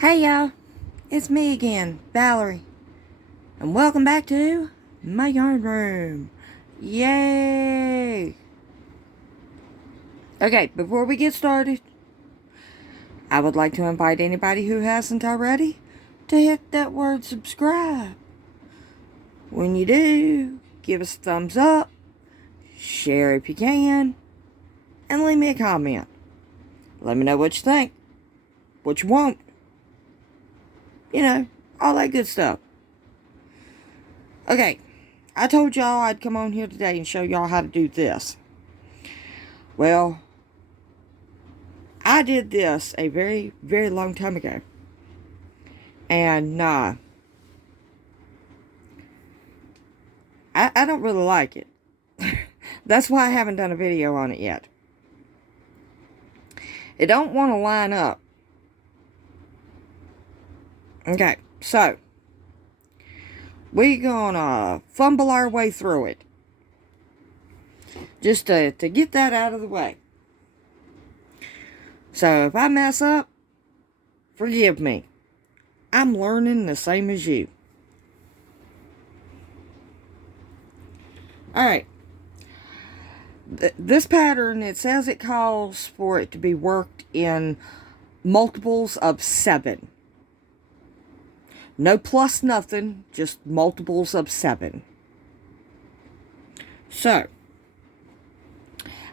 Hey y'all, it's me again, Valerie, and welcome back to my yarn room. Yay! Okay, before we get started, I would like to invite anybody who hasn't already to hit that word subscribe. When you do, give us a thumbs up, share if you can, and leave me a comment. Let me know what you think, what you want. You know, all that good stuff. Okay, I told y'all I'd come on here today and show y'all how to do this. Well, I did this a very, very long time ago. And I don't really like it. That's why I haven't done a video on it yet. It don't want to line up. Okay, so we're gonna fumble our way through it. Just to get that out of the way. So if I mess up, forgive me. I'm learning the same as you. Alright. This pattern, it says it calls for it to be worked in multiples of 7. No plus nothing, just multiples of 7. So,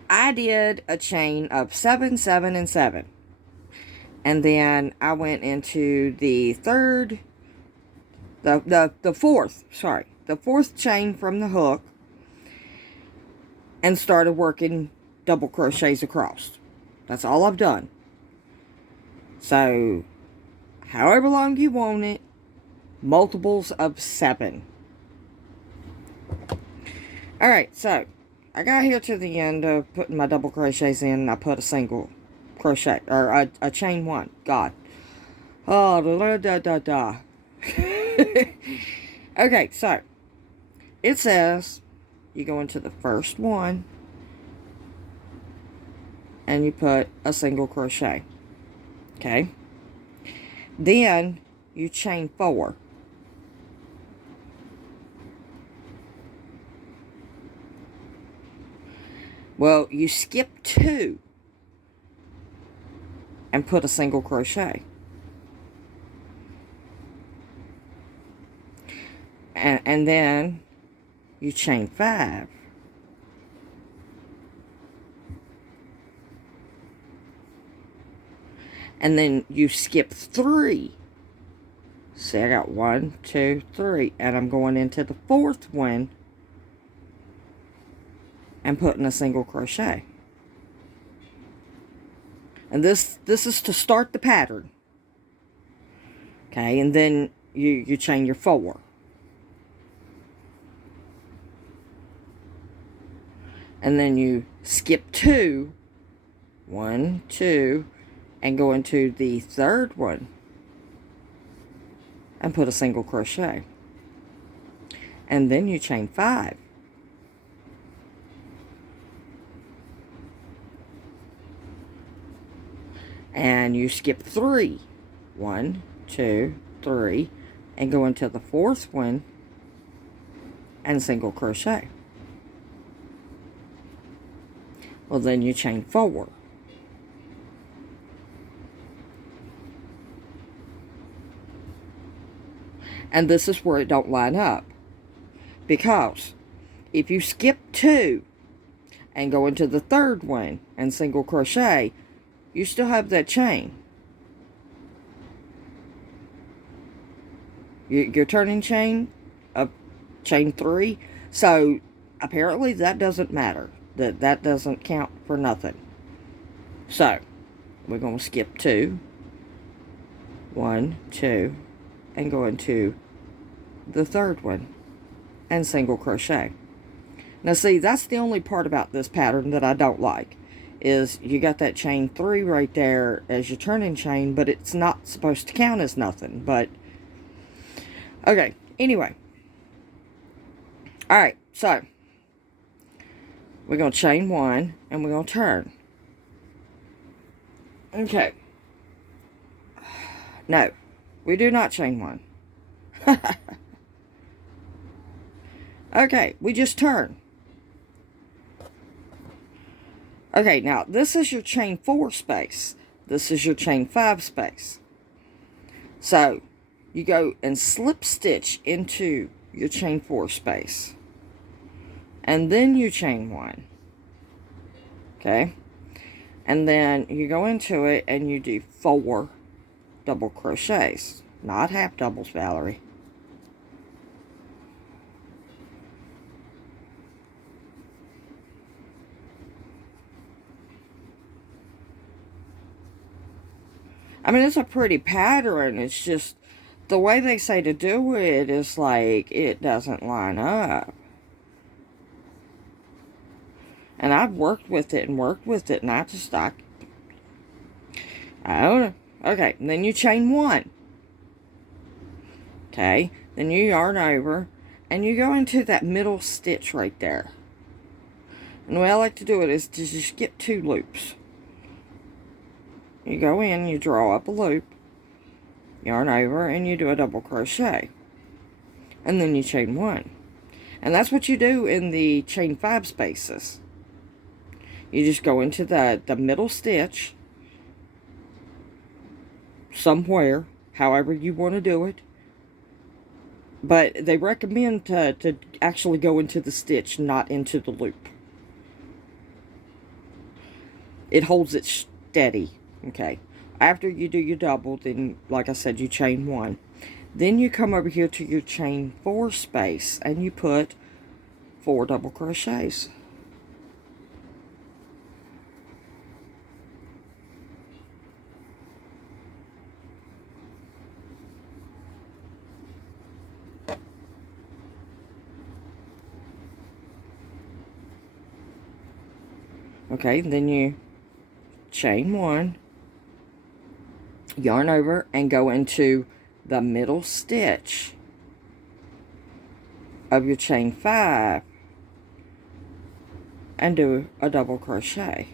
I did a chain of 7, 7, and 7. And then I went into the fourth chain from the hook and started working double crochets across. That's all I've done. So, however long you want it, multiples of 7. Alright, so I got here to the end of putting my double crochets in, and I put a single crochet, or a chain 1. God. Oh, da. Okay, so it says you go into the first one and you put a single crochet. Okay. Then you chain 4. Well, you skip 2 and put a single crochet. And then you chain 5. And then you skip 3. See, I got 1, 2, 3. And I'm going into the fourth one and putting a single crochet. And this is to start the pattern. Okay, and then you chain your 4. And then you skip 2, 1, 2, and go into the third one and put a single crochet. And then you chain 5. And you skip 3, 1, 2, 3, and go into the fourth one and single crochet. Well, then you chain 4. And this is where it don't line up. Because if you skip 2 and go into the third one and single crochet, you still have that chain. Your turning chain of chain 3. So apparently that doesn't matter. That doesn't count for nothing. So we're going to skip 2, 1, 2, and go into the third one and single crochet. Now see, that's the only part about this pattern that I don't like, is you got that chain 3 right there as your turning chain, but it's not supposed to count as nothing. But okay, anyway, all right, so we're going to chain 1 and we're going to turn. Okay, No, we do not chain one. Okay, we just turn. Okay, now this is your chain 4 space. This is your chain 5 space. So, you go and slip stitch into your chain 4 space. And then you chain 1. Okay? And then you go into it and you do 4 double crochets. Not half doubles, Valerie. I mean, it's a pretty pattern. It's just the way they say to do it is like it doesn't line up. And I've worked with it and I just, I don't know. Okay, and then you chain 1. Okay, then you yarn over and you go into that middle stitch right there. And the way I like to do it is to just get 2 loops. You go in, you draw up a loop, yarn over, and you do a double crochet. And then you chain 1. And that's what you do in the chain 5 spaces. You just go into the middle stitch, somewhere, however you want to do it. But they recommend to actually go into the stitch, not into the loop. It holds it steady. Okay, after you do your double, then, like I said, you chain 1. Then you come over here to your chain 4 space, and you put 4 double crochets. Okay, then you chain 1, yarn over, and go into the middle stitch of your chain 5 and do a double crochet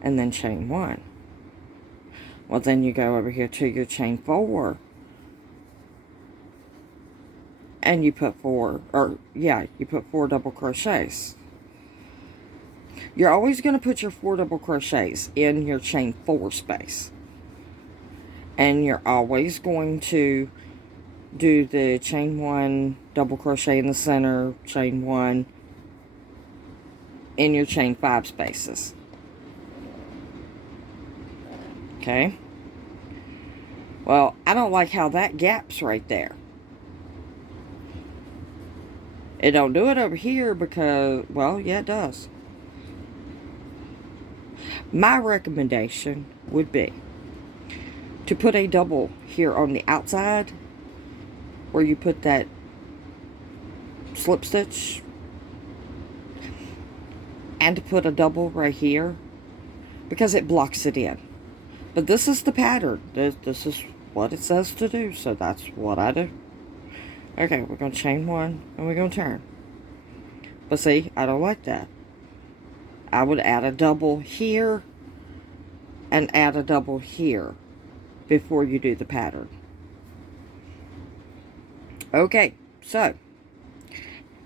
and then chain 1. Well, then you go over here to your chain 4 and you put 4 double crochets. You're always going to put your 4 double crochets in your chain 4 space. And you're always going to do the chain 1 double crochet in the center, chain 1 in your chain 5 spaces. Okay? Well, I don't like how that gaps right there. It don't do it over here because, well, yeah, it does. My recommendation would be to put a double here on the outside where you put that slip stitch, and to put a double right here because it blocks it in. But this is the pattern. This is what it says to do, so that's what I do. Okay, we're going to chain 1 and we're going to turn. But see, I don't like that. I would add a double here and add a double here before you do the pattern. Okay, so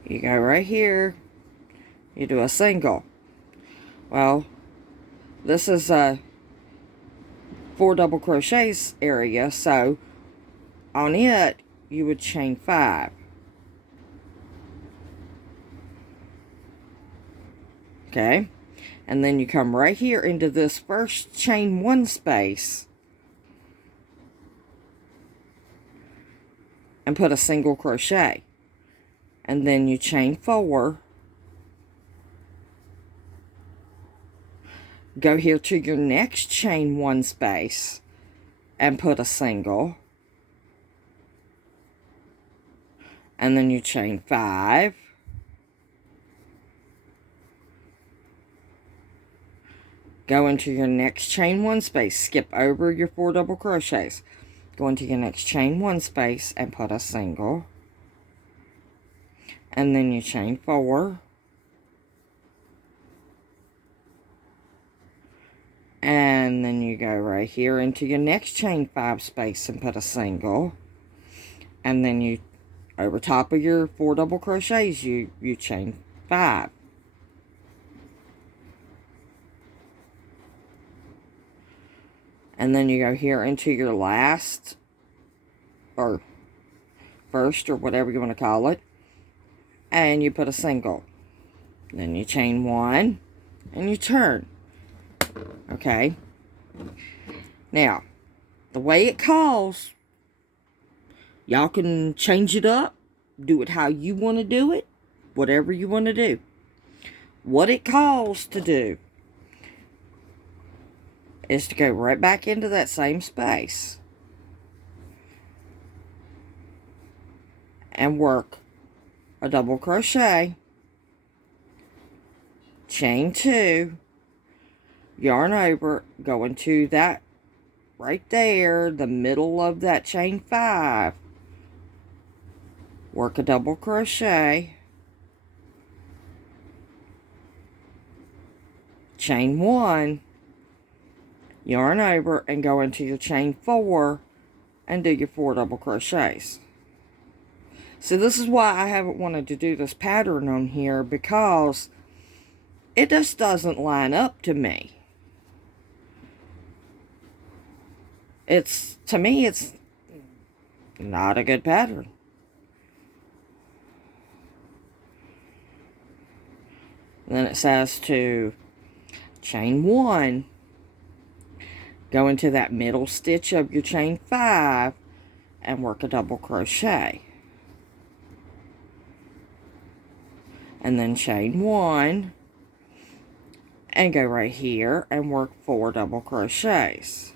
you go right here, you do a single. Well, this is a 4 double crochets area, so on it you would chain 5. Okay, and then you come right here into this first chain 1 space and put a single crochet, and then you chain 4, go here to your next chain 1 space and put a single, and then you chain 5, go into your next chain 1 space, skip over your 4 double crochets, go into your next chain 1 space and put a single, and then you chain 4, And then you go right here into your next chain 5 space and put a single. And then you, over top of your 4 double crochets, you chain 5. And then you go here into your last, or first, or whatever you want to call it. And you put a single. Then you chain 1 and you turn. Okay. Now, the way it calls, y'all can change it up, do it how you want to do it, whatever you want to do. What it calls to do is to go right back into that same space and work a double crochet, chain 2, yarn over, go into that right there, the middle of that chain 5, work a double crochet, chain 1, yarn over, and go into your chain 4 and do your 4 double crochets. So this is why I haven't wanted to do this pattern on here, because it just doesn't line up to me. To me, it's not a good pattern. Then it says to chain 1, go into that middle stitch of your chain 5 and work a double crochet. And then chain 1 and go right here and work 4 double crochets.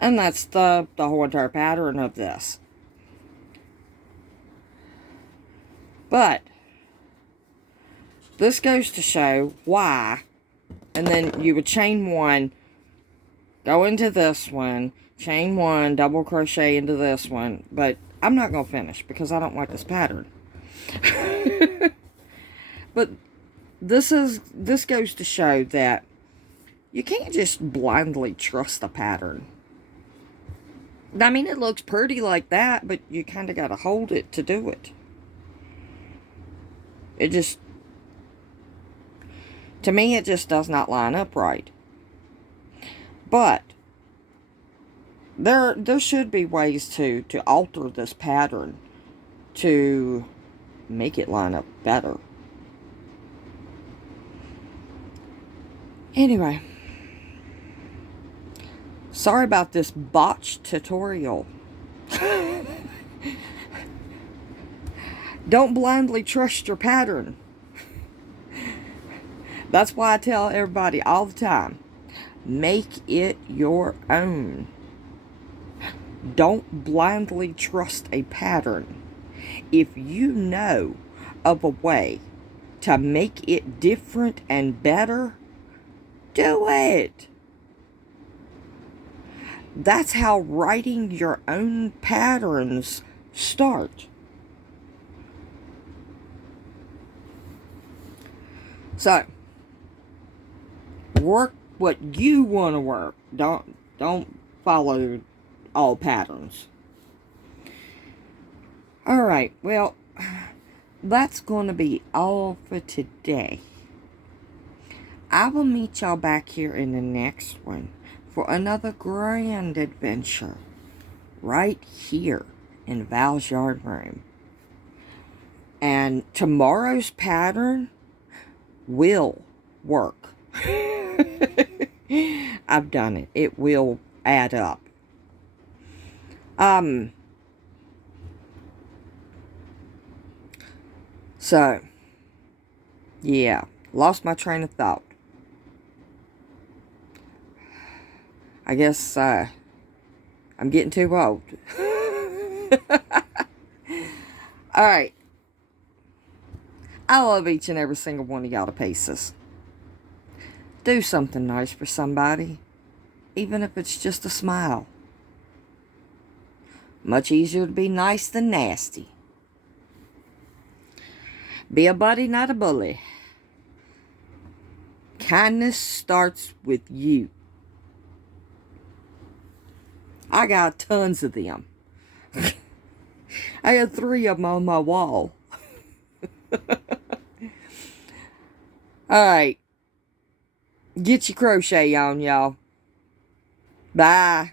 And that's the whole entire pattern of this. But this goes to show why. And then you would chain 1, go into this one, chain 1, double crochet into this one. But I'm not going to finish because I don't like this pattern. But this goes to show that you can't just blindly trust a pattern. I mean, it looks pretty like that, but you kind of got to hold it to do it. It just, to me, it just does not line up right. But there should be ways to alter this pattern to make it line up better. Anyway, sorry about this botched tutorial. Don't blindly trust your pattern. That's why I tell everybody all the time, make it your own. Don't blindly trust a pattern. If you know of a way to make it different and better, do it. That's how writing your own patterns start. So, work what you want to work. Don't follow all patterns. Alright, well, that's going to be all for today. I will meet y'all back here in the next one for another grand adventure right here in Val's Yarn Room. And tomorrow's pattern will work. I've done it. It will add up. So, yeah, lost my train of thought. I guess, I'm getting too old. Alright. I love each and every single one of y'all to pieces. Do something nice for somebody, even if it's just a smile. Much easier to be nice than nasty. Be a buddy, not a bully. Kindness starts with you. I got tons of them. I had 3 of them on my wall. Alright. Get your crochet on, y'all. Bye.